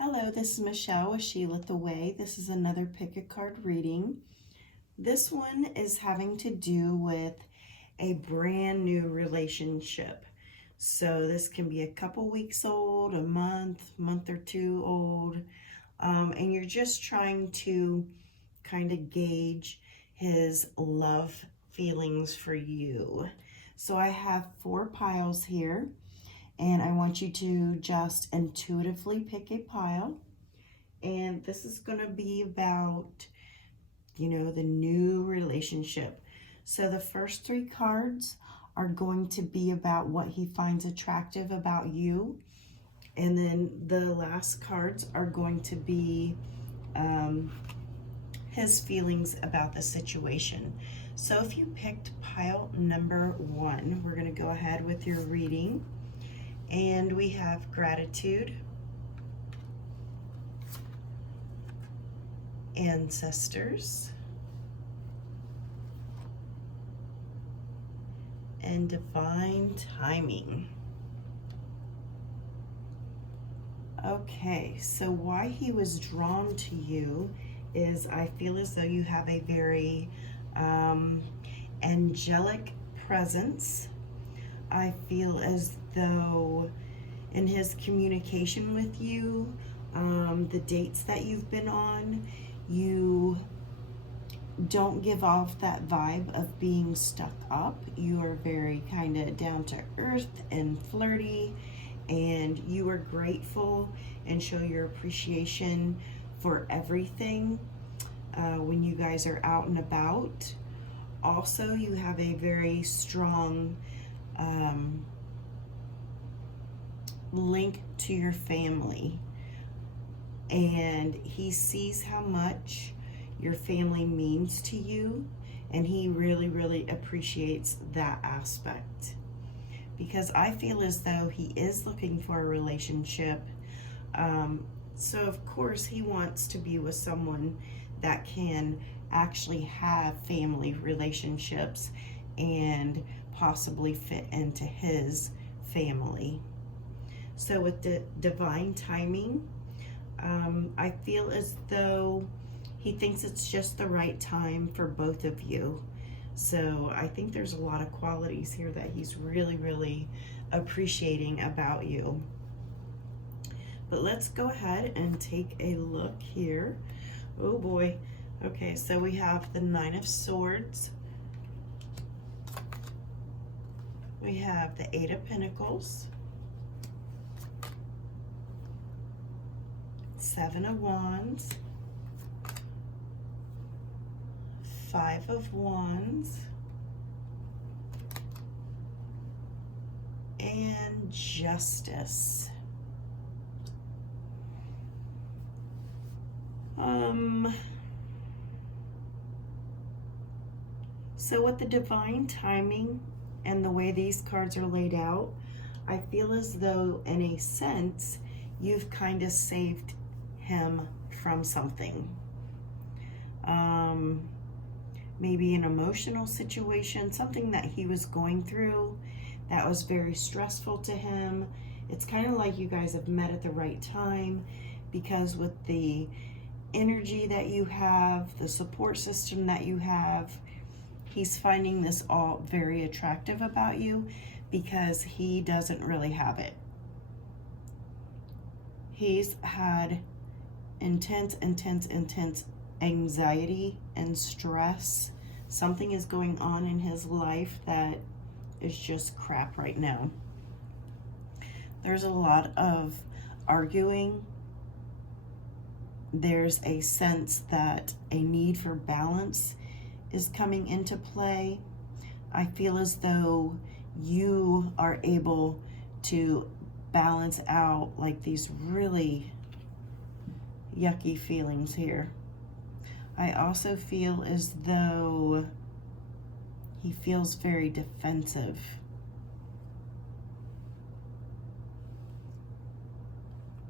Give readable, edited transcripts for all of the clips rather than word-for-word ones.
Hello, this is Michelle with She Lit the Way. This is another pick a card reading. This one is having to do with a brand new relationship. So this can be a couple weeks old, a month or two old, and you're just trying to kind of gauge his love feelings for you. So I have 4 piles here, and I want you to just intuitively pick a pile. And this is going to be about, the new relationship. So the first 3 cards are going to be about what he finds attractive about you. And then the last cards are going to be his feelings about the situation. So if you picked pile number 1, we're going to go ahead with your reading. And we have gratitude, ancestors, and divine timing. Okay, so why he was drawn to you is I feel as though you have a very angelic presence. I feel as though in his communication with you, the dates that you've been on, you don't give off that vibe of being stuck up. You are very kind of down to earth and flirty, and you are grateful and show your appreciation for everything when you guys are out and about. Also, you have a very strong link to your family, and he sees how much your family means to you, and he really appreciates that aspect, because I feel as though he is looking for a relationship. So of course he wants to be with someone that can actually have family relationships and possibly fit into his family. So with the divine timing, I feel as though he thinks it's just the right time for both of you. So I think there's a lot of qualities here that he's really appreciating about you. But let's go ahead and take a look here. Oh boy. Okay, so we have the 9 of Swords. We have the 8 of Pentacles. 7 of Wands. 5 of Wands. And Justice. So with the divine timing and the way these cards are laid out, I feel as though in a sense you've kind of saved him from something. Maybe an emotional situation, something that he was going through that was very stressful to him. It's kind of like you guys have met at the right time, because with the energy that you have, the support system that you have, he's finding this all very attractive about you, because he doesn't really have it. He's had intense anxiety and stress. Something is going on in his life that is just crap right now. There's a lot of arguing. There's a sense that a need for balance is coming into play. I feel as though you are able to balance out like these really yucky feelings here. I also feel as though he feels very defensive.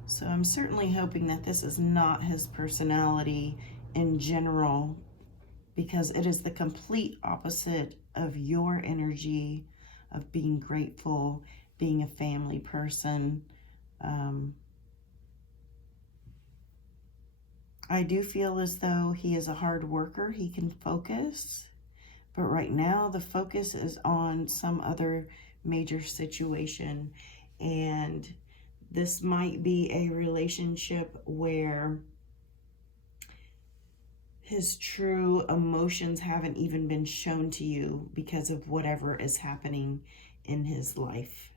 So I'm certainly hoping that this is not his personality in general, because it is the complete opposite of your energy of being grateful, being a family person. I do feel as though he is a hard worker. He can focus, but right now the focus is on some other major situation. And this might be a relationship where his true emotions haven't even been shown to you because of whatever is happening in his life.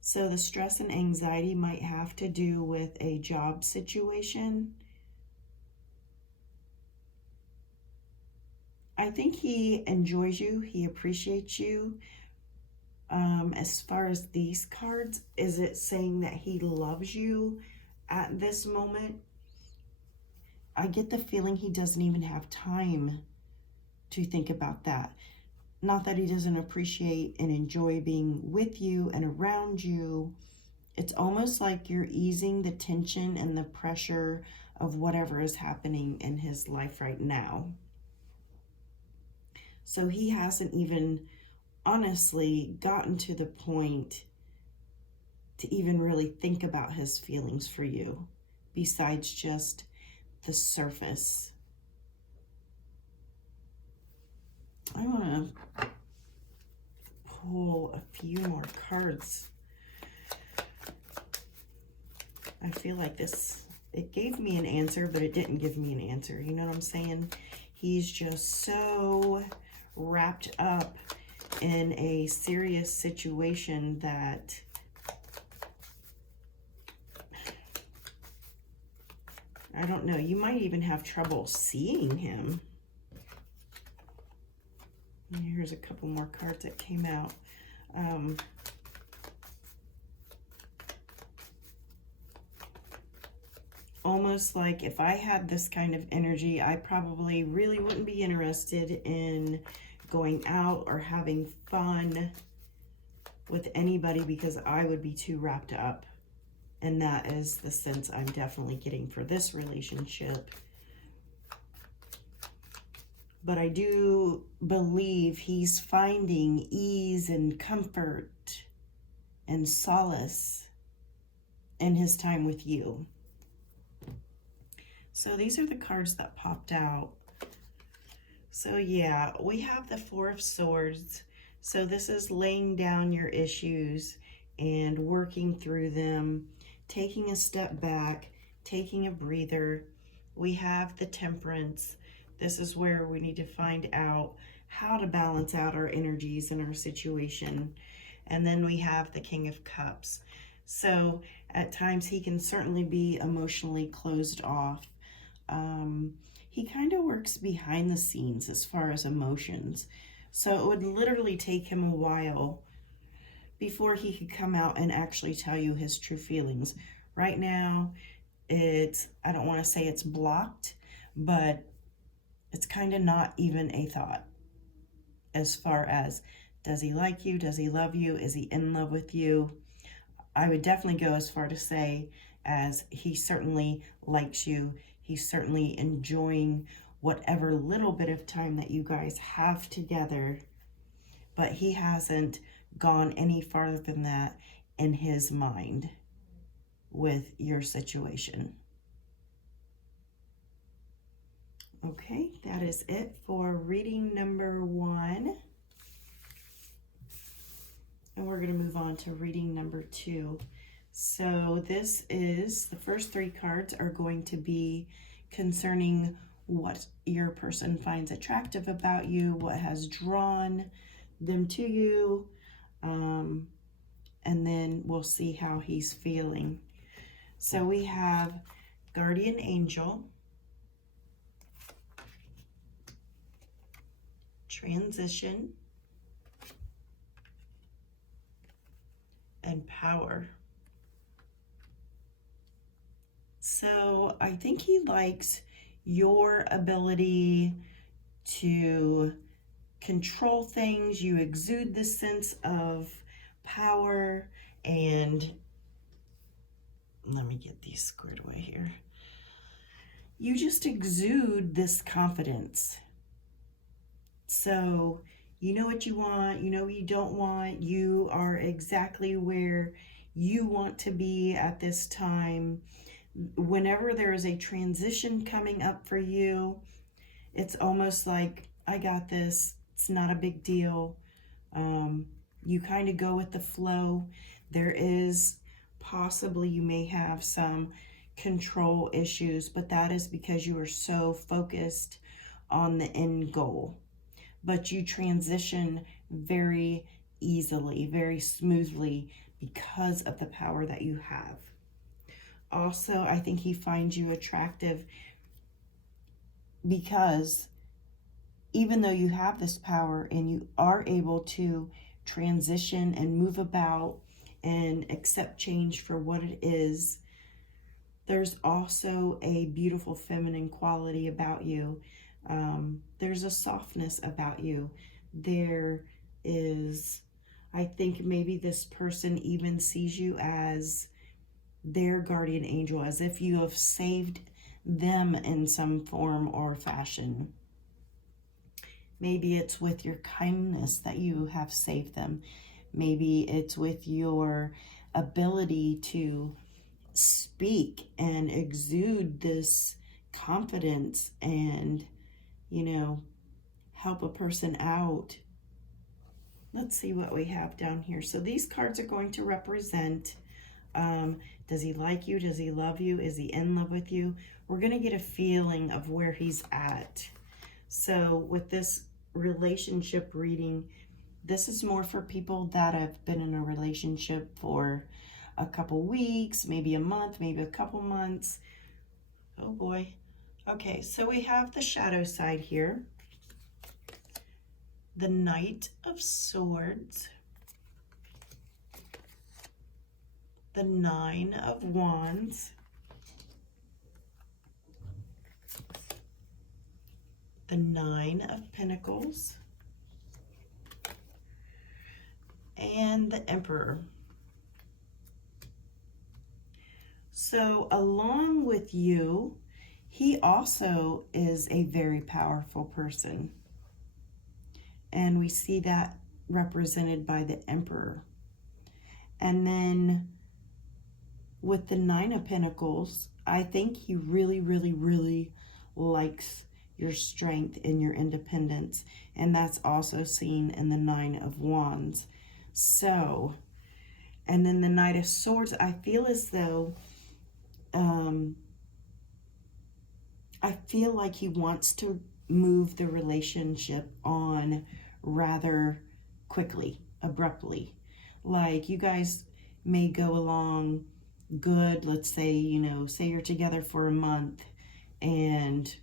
So the stress and anxiety might have to do with a job situation. I think he enjoys you, he appreciates you. As far as these cards, is it saying that he loves you at this moment? I get the feeling he doesn't even have time to think about that. Not that he doesn't appreciate and enjoy being with you and around you. It's almost like you're easing the tension and the pressure of whatever is happening in his life right now. So he hasn't even honestly gotten to the point to even really think about his feelings for you, besides just the surface. I want to pull a few more cards. I feel like this, it gave me an answer, but it didn't give me an answer. You know what I'm saying? He's just so wrapped up in a serious situation that I don't know. You might even have trouble seeing him. And here's a couple more cards that came out. Almost like if I had this kind of energy, I probably really wouldn't be interested in going out or having fun with anybody because I would be too wrapped up. And that is the sense I'm definitely getting for this relationship. But I do believe he's finding ease and comfort and solace in his time with you. So these are the cards that popped out. So yeah, we have the Four of Swords. So this is laying down your issues and working through them, taking a step back, taking a breather. We have the Temperance. This is where we need to find out how to balance out our energies in our situation. And then we have the King of Cups. So at times he can certainly be emotionally closed off. He kind of works behind the scenes as far as emotions. So it would literally take him a while before he could come out and actually tell you his true feelings. Right now, I don't want to say it's blocked, but it's kind of not even a thought as far as, does he like you? Does he love you? Is he in love with you? I would definitely go as far to say as he certainly likes you. He's certainly enjoying whatever little bit of time that you guys have together, but he hasn't gone any farther than that in his mind with your situation. Okay, that is it for reading number 1. And we're going to move on to reading number 2. So this is, the first 3 cards are going to be concerning what your person finds attractive about you, what has drawn them to you, and then we'll see how he's feeling. So we have Guardian Angel, Transition, and Power. So I think he likes your ability to control things. You exude this sense of power, and let me get these squared away here. You just exude this confidence. So you know what you want, you know what you don't want. You are exactly where you want to be at this time. Whenever there is a transition coming up for you, it's almost like, I got this. It's not a big deal. Um, you kind of go with the flow. There is possibly, you may have some control issues, but that is because you are so focused on the end goal. But you transition very easily, very smoothly because of the power that you have. Also, I think he finds you attractive because even though you have this power and you are able to transition and move about and accept change for what it is, there's also a beautiful feminine quality about you. There's a softness about you. There is, I think maybe this person even sees you as their guardian angel, as if you have saved them in some form or fashion. Maybe it's with your kindness that you have saved them. Maybe it's with your ability to speak and exude this confidence and, help a person out. Let's see what we have down here. So these cards are going to represent, does he like you? Does he love you? Is he in love with you? We're going to get a feeling of where he's at. So with this relationship reading, this is more for people that have been in a relationship for a couple weeks, maybe a month, maybe a couple months. Oh boy. Okay, so we have the shadow side here. The Knight of Swords. The Nine of Wands. The Nine of Pentacles. And the Emperor. So along with you, he also is a very powerful person. And we see that represented by the Emperor. And then with the Nine of Pentacles, I think he really, really, really likes your strength and your independence. And that's also seen in the Nine of Wands. So, and then the Knight of Swords, I feel as though, I feel like he wants to move the relationship on rather quickly, abruptly. Like you guys may go along good, let's say, say you're together for a month and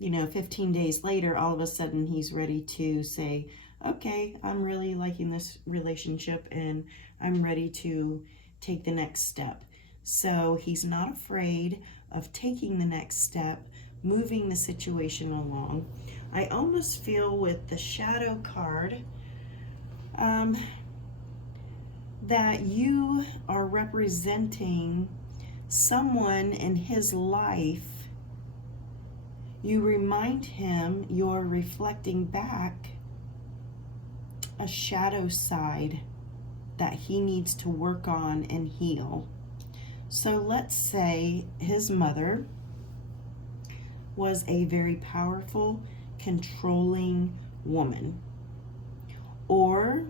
15 days later, all of a sudden he's ready to say, okay, I'm really liking this relationship and I'm ready to take the next step. So he's not afraid of taking the next step, moving the situation along. I almost feel with the Shadow card that you are representing someone in his life. You remind him you're reflecting back a shadow side that he needs to work on and heal. So let's say his mother was a very powerful, controlling woman. Or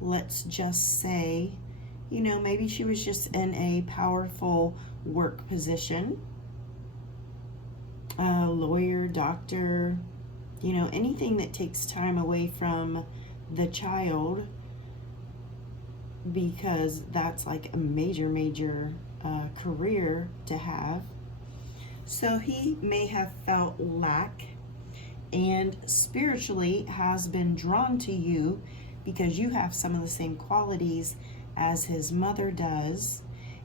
let's just say, maybe she was just in a powerful work position. A lawyer, doctor, anything that takes time away from the child, because that's like a major career to have. So he may have felt lack and spiritually has been drawn to you because you have some of the same qualities as his mother does,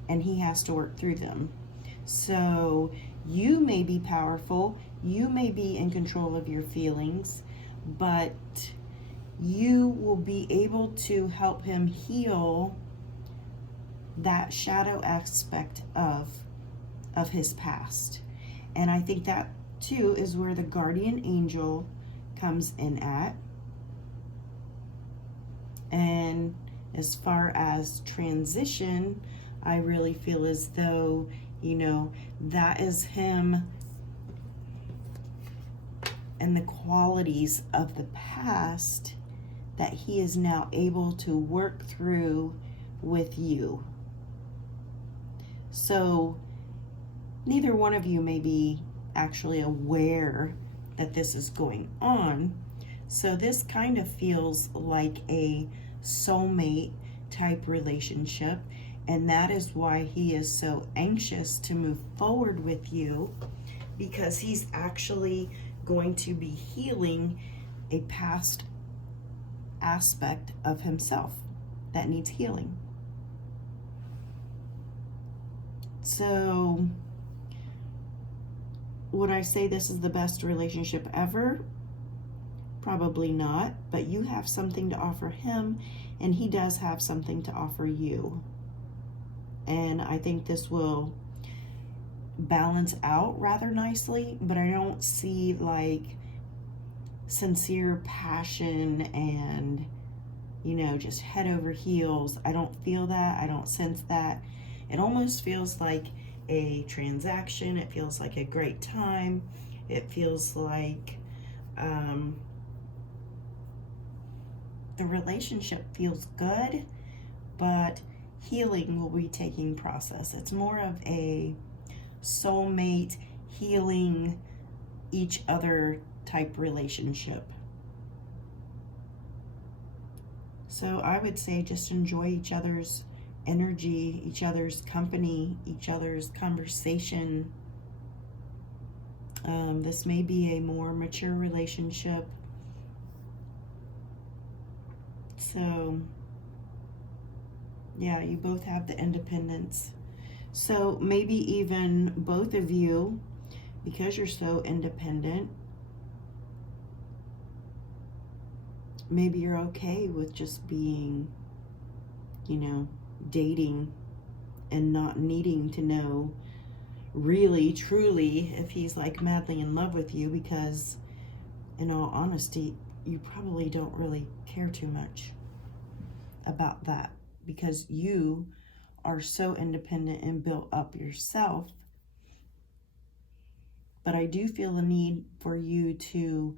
and he has to work through them. So you may be powerful, you may be in control of your feelings, but you will be able to help him heal that shadow aspect of his past. And I think that too is where the guardian angel comes in at. And As far as transition, I really feel as though, that is him and the qualities of the past that he is now able to work through with you. So neither one of you may be actually aware that this is going on. So this kind of feels like a soulmate type relationship, and that is why he is so anxious to move forward with you, because he's actually going to be healing a past aspect of himself that needs healing. So would I say this is the best relationship ever? Probably not, but you have something to offer him, and he does have something to offer you. And I think this will balance out rather nicely, but I don't see like sincere passion and, just head over heels. I don't feel that. I don't sense that. It almost feels like a transaction. It feels like a great time. It feels like the relationship feels good, but healing will be taking process. It's more of a soulmate healing each other type relationship. So I would say just enjoy each other's energy, each other's company, each other's conversation. This may be a more mature relationship. So, yeah, you both have the independence. So maybe even both of you, because you're so independent, maybe you're okay with just being, dating and not needing to know really, truly if he's like madly in love with you, because in all honesty, you probably don't really care too much about that, because you are so independent and built up yourself. But I do feel a need for you to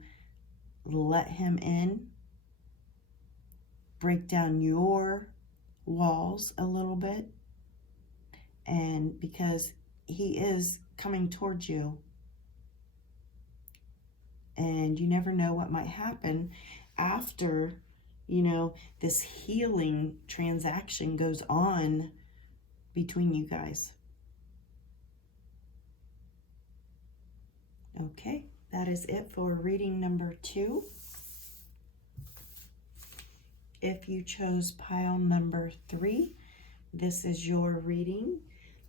let him in, break down your walls a little bit, and because he is coming towards you, and you never know what might happen after this healing transaction goes on between you guys. Okay, that is it for reading number 2. If you chose pile number 3, this is your reading.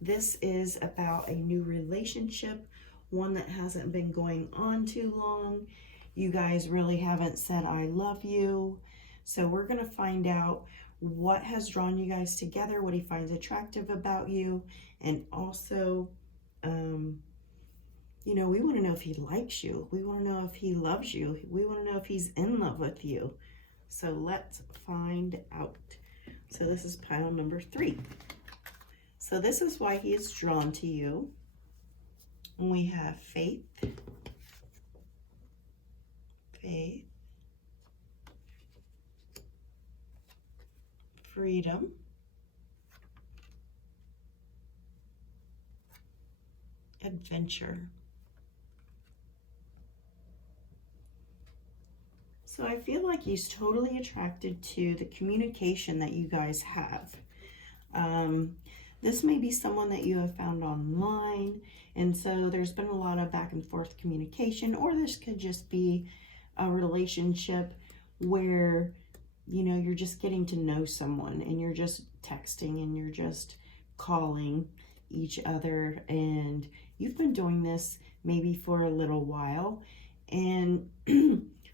This is about a new relationship, one that hasn't been going on too long. You guys really haven't said I love you. So we're going to find out what has drawn you guys together, what he finds attractive about you, and also, we want to know if he likes you. We want to know if he loves you. We want to know if he's in love with you. So let's find out. So this is pile number 3. So this is why he is drawn to you. We have faith, freedom, adventure. So I feel like he's totally attracted to the communication that you guys have. This may be someone that you have found online, and so there's been a lot of back and forth communication, or this could just be a relationship where, you're just getting to know someone, and you're just texting and you're just calling each other, and you've been doing this maybe for a little while, and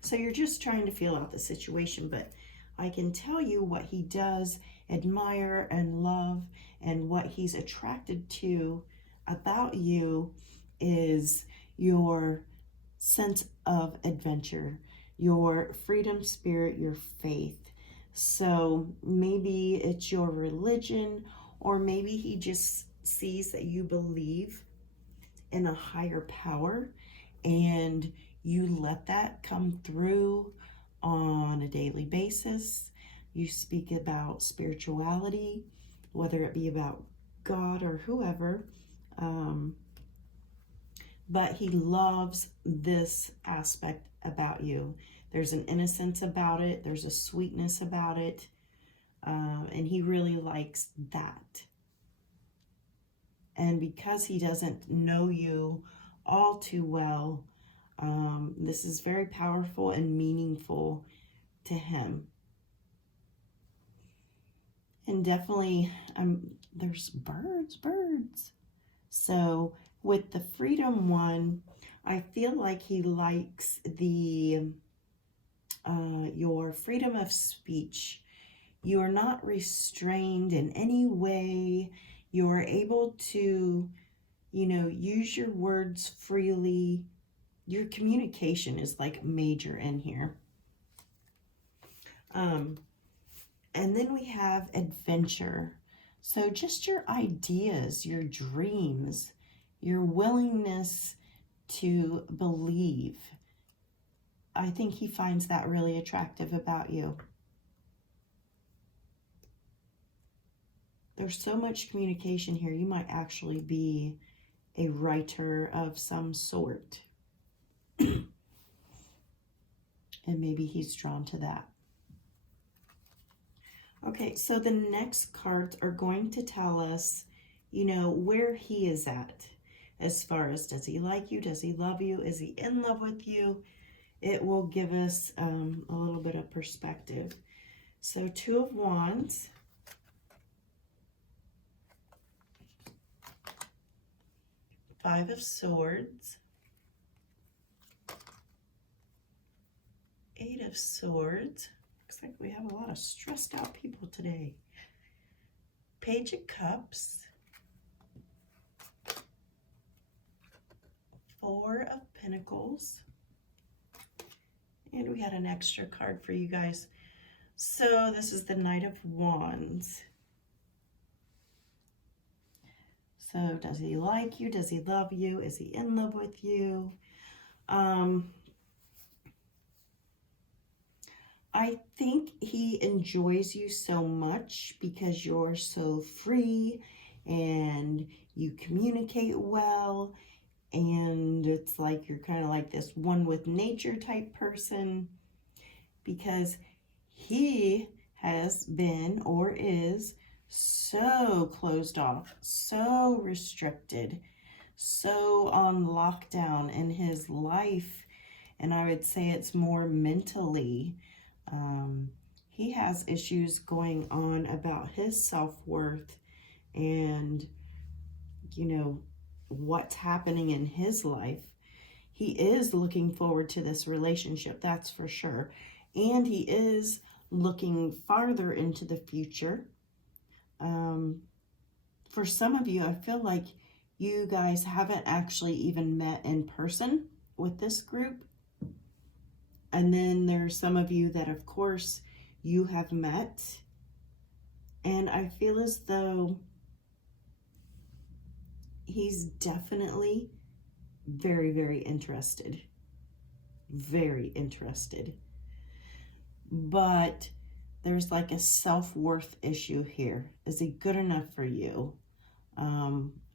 so you're just trying to feel out the situation. But I can tell you what he does admire and love, and what he's attracted to about you is your sense of adventure, your freedom spirit, your faith. So maybe it's your religion, or maybe he just sees that you believe in a higher power and you let that come through on a daily basis. You speak about spirituality, whether it be about God or whoever. But he loves this aspect about you. There's an innocence about it, there's a sweetness about it, and he really likes that. And because he doesn't know you all too well, this is very powerful and meaningful to him. And definitely, there's birds. So with the freedom one, I feel like he likes the your freedom of speech. You are not restrained in any way. You are able to, use your words freely. Your communication is like major in here. And then we have adventure. So just your ideas, your dreams, your willingness to believe. I think he finds that really attractive about you. There's so much communication here. You might actually be a writer of some sort. And maybe he's drawn to that. Okay, so the next cards are going to tell us, where he is at. As far as, does he like you? Does he love you? Is he in love with you? It will give us a little bit of perspective. So 2 of Wands. Five of Swords. 8 of Swords. Looks like we have a lot of stressed out people today. Page of Cups. 4 of Pentacles. And we had an extra card for you guys. So this is the Knight of Wands. So does he like you? Does he love you? Is he in love with you? I think he enjoys you so much because you're so free and you communicate well, and it's like you're kind of like this one with nature type person, because he has been or is so closed off, so restricted, so on lockdown in his life. And I would say it's more mentally. He has issues going on about his self-worth and, what's happening in his life. He is looking forward to this relationship, that's for sure. And he is looking farther into the future. For some of you, I feel like you guys haven't actually even met in person with this group. And then there's some of you that, of course, you have met. And I feel as though he's definitely very, very interested. Very interested. But there's like a self-worth issue here. Is he good enough for you?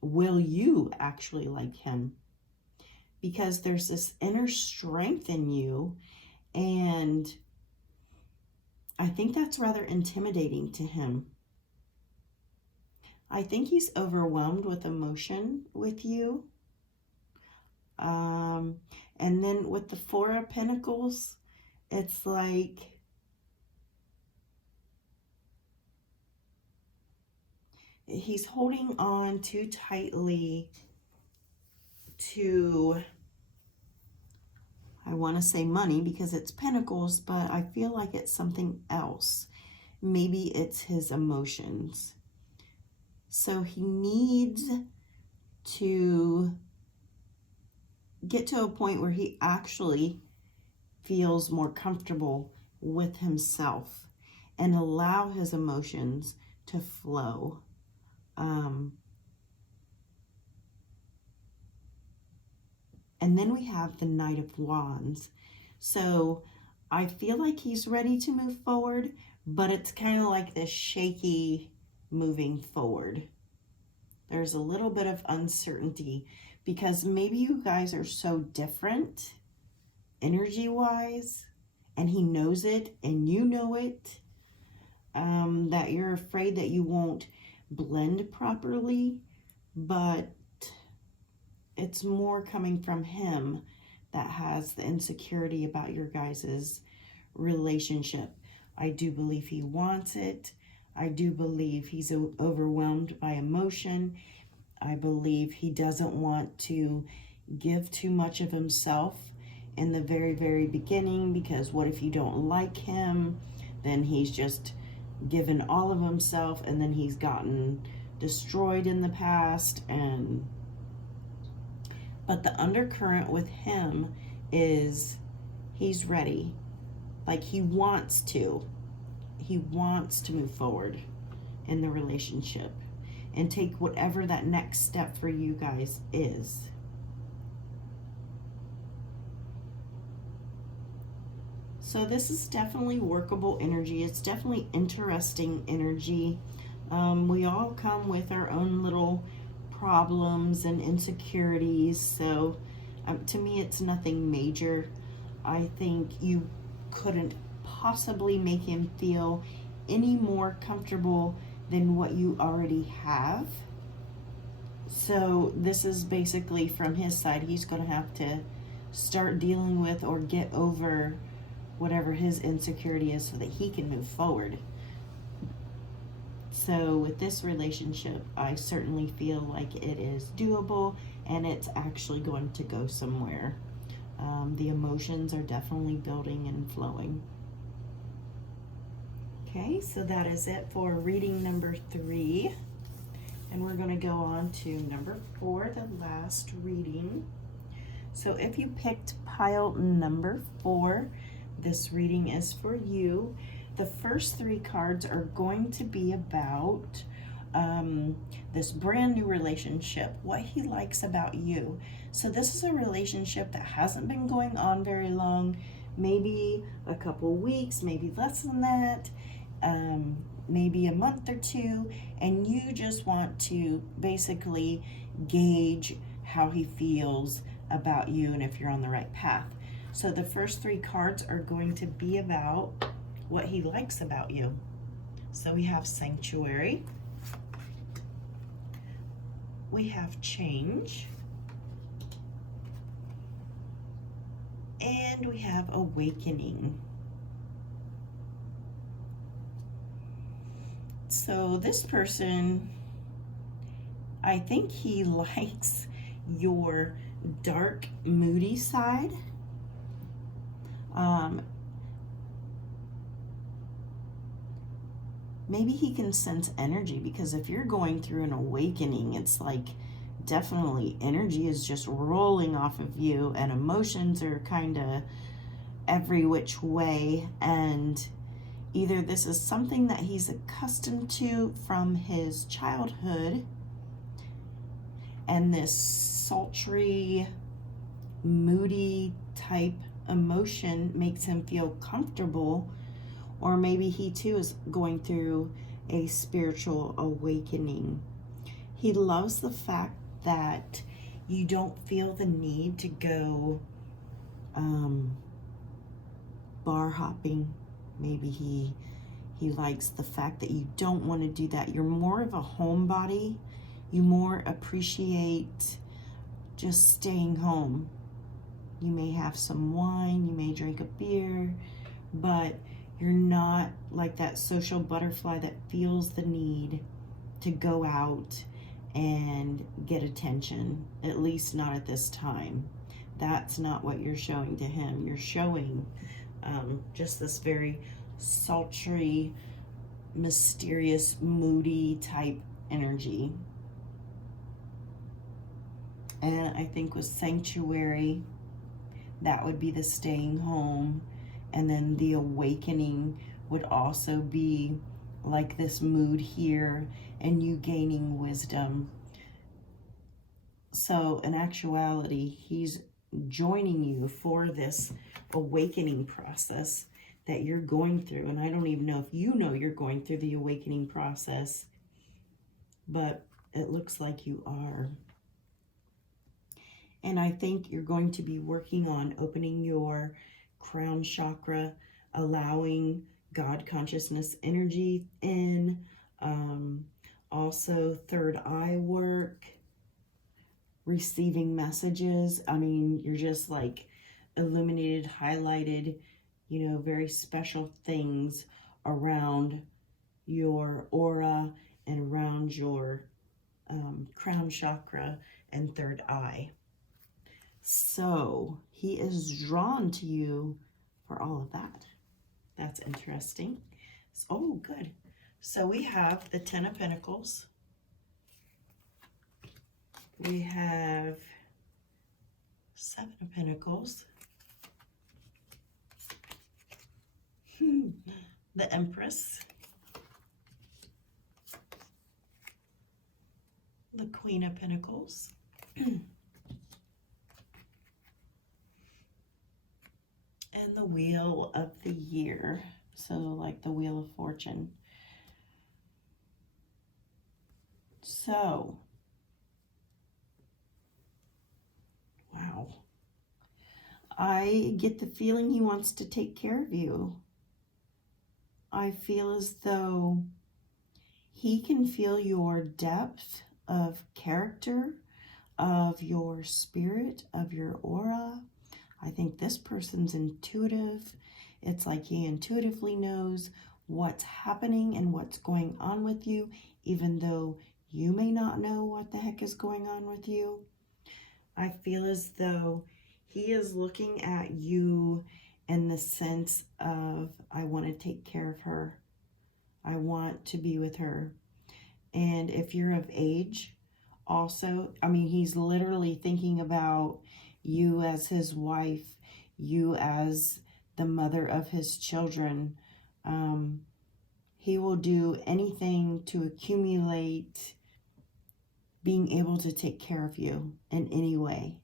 Will you actually like him? Because there's this inner strength in you, and I think that's rather intimidating to him. I think he's overwhelmed with emotion with you. And then with the 4 of Pentacles, it's like he's holding on too tightly to, I want to say money because it's Pentacles, but I feel like it's something else. Maybe it's his emotions. So he needs to get to a point where he actually feels more comfortable with himself. and allow his emotions to flow. And then we have the Knight of Wands. So I feel like he's ready to move forward, but it's kind of like this shaky moving forward. There's a little bit of uncertainty because maybe you guys are so different energy-wise, and he knows it and you know it, that you're afraid that you won't blend properly, but it's more coming from him that has the insecurity about your guys' relationship. I do believe he wants it. I do believe he's overwhelmed by emotion. I believe he doesn't want to give too much of himself in the very, very beginning, because what if you don't like him? Then he's just given all of himself and then he's gotten destroyed in the past. But the undercurrent with him is he's ready. Like he wants to move forward in the relationship and take whatever that next step for you guys is. So this is definitely workable energy. It's definitely interesting energy. We all come with our own little problems and insecurities. So to me, it's nothing major. I think you couldn't possibly make him feel any more comfortable than what you already have. So this is basically from his side. He's going to have to start dealing with or get over whatever his insecurity is so that he can move forward. So with this relationship, I certainly feel like it is doable and it's actually going to go somewhere. The emotions are definitely building and flowing. Okay, so that is it for reading number 3. And we're going to go on to number 4, the last reading. So if you picked pile number 4, this reading is for you. The first 3 cards are going to be about this brand new relationship, what he likes about you. So this is a relationship that hasn't been going on very long, maybe a couple weeks, maybe less than that, maybe a month or 2, and you just want to basically gauge how he feels about you and if you're on the right path. So the first 3 cards are going to be about what he likes about you. So we have Sanctuary, we have Change, and we have Awakening. So this person, I think he likes your dark, moody side. Maybe he can sense energy, because if you're going through an awakening, it's like definitely energy is just rolling off of you and emotions are kind of every which way. And either this is something that he's accustomed to from his childhood, and this sultry, moody type emotion makes him feel comfortable, or maybe he too is going through a spiritual awakening. He loves the fact that you don't feel the need to go bar hopping. Maybe he likes the fact that you don't want to do that. You're more of a homebody. You more appreciate just staying home. You may have some wine, you may drink a beer, but you're not like that social butterfly that feels the need to go out and get attention, at least not at this time. That's not what you're showing to him. You're showing just this very sultry, mysterious, moody type energy. And I think with Sanctuary, that would be the staying home, and then the awakening would also be like this mood here and you gaining wisdom. So in actuality, he's joining you for this awakening process that you're going through. And I don't even know if you know you're going through the awakening process, but it looks like you are. And I think you're going to be working on opening your crown chakra, allowing God consciousness energy in, also third eye work, receiving messages. I mean, you're just like illuminated, highlighted, you know, very special things around your aura and around your crown chakra and third eye. So he is drawn to you for all of that. That's interesting. Oh, good. So we have the Ten of Pentacles. We have Seven of Pentacles. The Empress. The Queen of Pentacles. And the Wheel of the Year. So like the Wheel of Fortune. So, wow. I get the feeling he wants to take care of you. I feel as though he can feel your depth of character, of your spirit, of your aura. I think this person's intuitive. It's like he intuitively knows what's happening and what's going on with you, even though you may not know what the heck is going on with you. I feel as though he is looking at you in the sense of, I want to take care of her. I want to be with her. And if you're of age, also, I mean, he's literally thinking about you as his wife, you as the mother of his children. He will do anything to accumulate being able to take care of you in any way.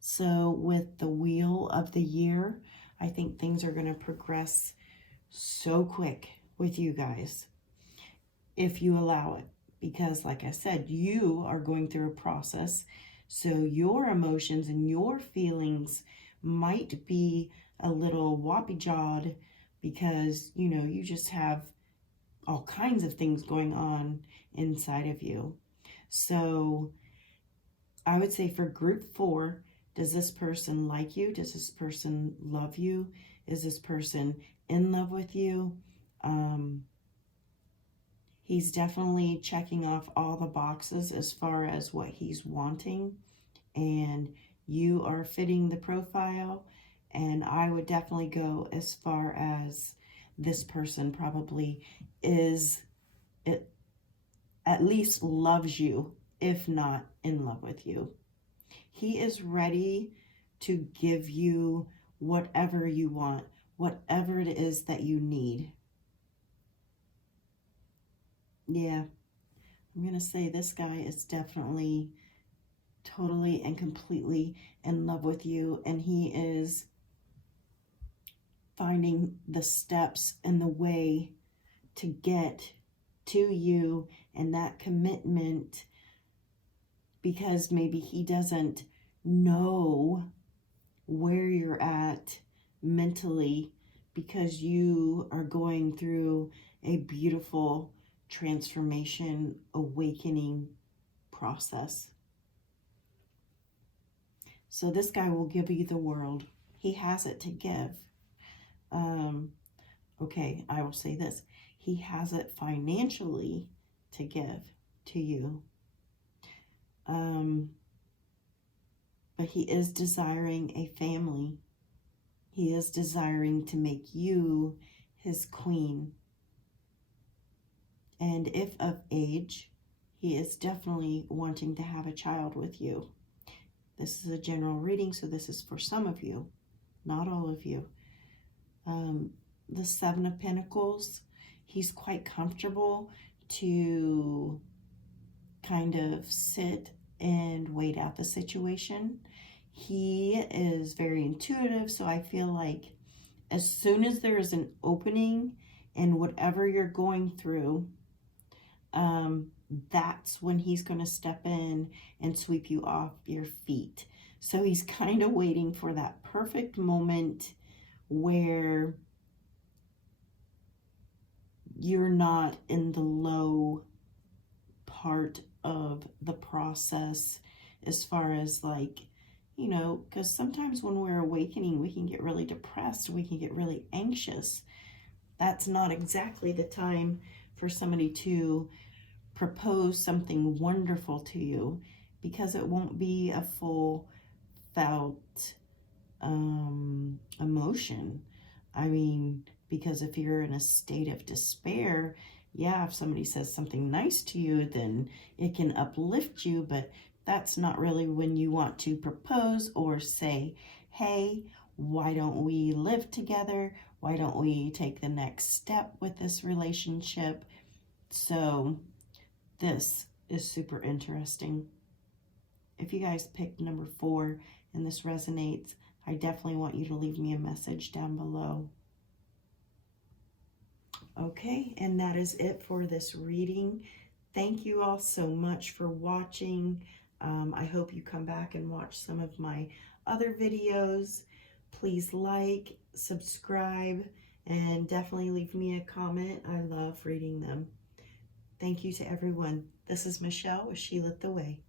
So with the Wheel of the Year, I think things are going to progress so quick with you guys if you allow it. Because like I said, you are going through a process. So your emotions and your feelings might be a little wobbly-jawed because, you know, you just have all kinds of things going on inside of you. So I would say for group 4, does this person like you? Does this person love you? Is this person in love with you? He's definitely checking off all the boxes as far as what he's wanting, and you are fitting the profile. And I would definitely go as far as this person probably is, it at least loves you, if not in love with you. He is ready to give you whatever you want, whatever it is that you need. Yeah, I'm going to say this guy is definitely totally and completely in love with you, and he is finding the steps and the way to get to you and that commitment, because maybe he doesn't know where you're at mentally, because you are going through a beautiful transformation, awakening process. So this guy will give you the world. He has it to give. Okay, I will say this. He has it financially to give to you. But he is desiring a family. He is desiring to make you his queen. And if of age, he is definitely wanting to have a child with you. This is a general reading, so this is for some of you, not all of you. the Seven of Pentacles. He's quite comfortable to kind of sit and wait out the situation. He is very intuitive, so I feel like as soon as there is an opening in whatever you're going through, that's when he's going to step in and sweep you off your feet. So he's kind of waiting for that perfect moment where you're not in the low part of the process, as far as like, you know, because sometimes when we're awakening, we can get really depressed, we can get really anxious. That's not exactly the time for somebody to propose something wonderful to you, because it won't be a full felt emotion. I mean, because if you're in a state of despair, yeah, if somebody says something nice to you, then it can uplift you, but that's not really when you want to propose or say, hey, why don't we live together? Why don't we take the next step with this relationship? So this is super interesting. If you guys picked number 4 and this resonates, I definitely want you to leave me a message down below. Okay, and that is it for this reading. Thank you all so much for watching. I hope you come back and watch some of my other videos. Please like, subscribe, and definitely leave me a comment. I love reading them. Thank you to everyone. This is Michelle with She Lit the Way.